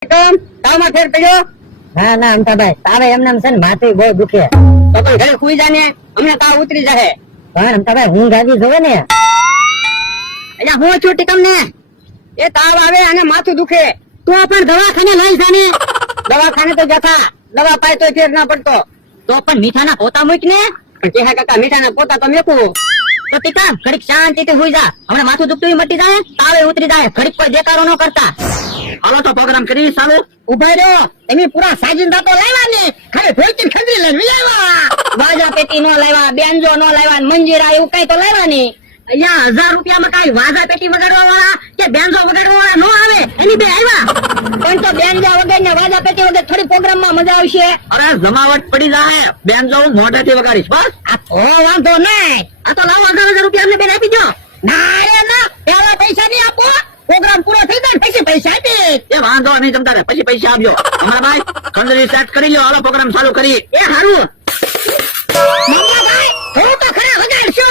કેમ તાવમાં ફેર પડ્યો? ના ના અમતાભાઈ તાવે એમને છે ને માથું બહુ દુખે. તો પણ ઘરે સુઈ જાને, અમને તાવ ઉતરી જશે. પણ અમતાભાઈ ઊંઘ આવી જોવે ને. એટલે હું છું ટીકમને, એ તાવ આવે અને માથું દુખે તો પણ દવાખાને લઈ જાને. દવાખાને તો જતા, દવા પાય તો ફેર ના પડતો. તો પણ મીઠાના પોતા મૂક ને. પણ કેહા કાકા મીઠાના પોતા તો મેકું. તો ટીકા ઘડીક શાંતિથી હુઈ જા. હમણાં માથું દુખતું મટી જાય, તાવે ઉતરી જાય. ઘડીક પર દેકારો ન કરતા. હાલો તો પ્રોગ્રામ કરી ચાલુ. ઉભા રહ્યો, તમે પૂરા સાજિંદા તો લાવ્યા ને. ખાલી ભોયતી ખંડી લઈને લાવ્યા. વાજા પેટી નો લાવ્યા, બેન્જો નો લાવ્યા, મંજીરા એવું કઈ તો લાવ્યા નહીં. અહીંયા 1000 રૂપિયામાં કઈ વાજા પેટી વગાડવા વાળા કે બેન્જો વગાડવા વાળા નો આવે. એની બે આવ્યા. પણ તો બેન્જા વગર ને વાજા પેટી વગર થોડી પ્રોગ્રામ માં મજા આવશે. અરે જમાવટ પડી જાય. બેન્જો હું મોઢેથી વગાડીશ બસ. આ તો વાંધો નહીં. આ તો લાવો 18000 રૂપિયા અમને બેન આપી દો. ના રે ના, પેલા પૈસા નહીં આપો. પ્રોગ્રામ પૂરો થઈ જાય પછી પૈસા આપી. એ વાંધો નહીં તમ તારે પછી પૈસા આપજો. અમારા ભાઈ કંદરી સેટ કરી લો. હાલો પ્રોગ્રામ ચાલુ કરી. એ હારું મમ્માભાઈ, હું તો ખરા વગાડશો.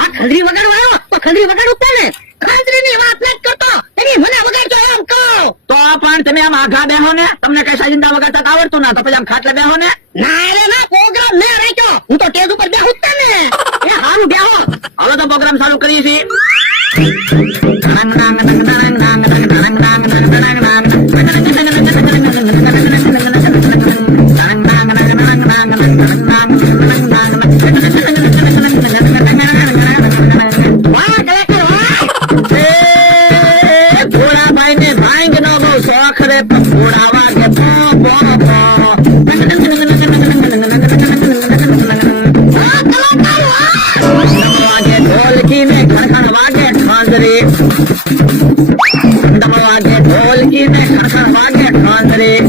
આ ખંડરી વગાડવા આવ્યો તો ખંડરી વગાડું પડે. ખાતરીની વાત નથી કરતો, તમે મને વગાડજો એમ કહો. તો પણ તમે આમ આઘા બેહો ને. તમને કઈ સાજિંદા વગાડતા આવડતું ના તો પછી આમ ખાટલે બેહો ને. ના રે ના, પ્રોગ્રામ મેં રાખ્યો. હું તો સ્ટેજ ઉપર બેહું જ ને. એ હારું બેહો. હાલો તો પ્રોગ્રામ ચાલુ કરીએ છીએ. વાહ કલાકાર વાહ. ભોળાભાઈ ને ભાંગ નો બહુ શોખ રે. ભોળા વાગે પો પો પો. વાગે ઢોલકી ને ખણખણ વાગે ઠાંદરી. વાગે ઢોલકી ને ખણખણ વાગે ઠાંદરી.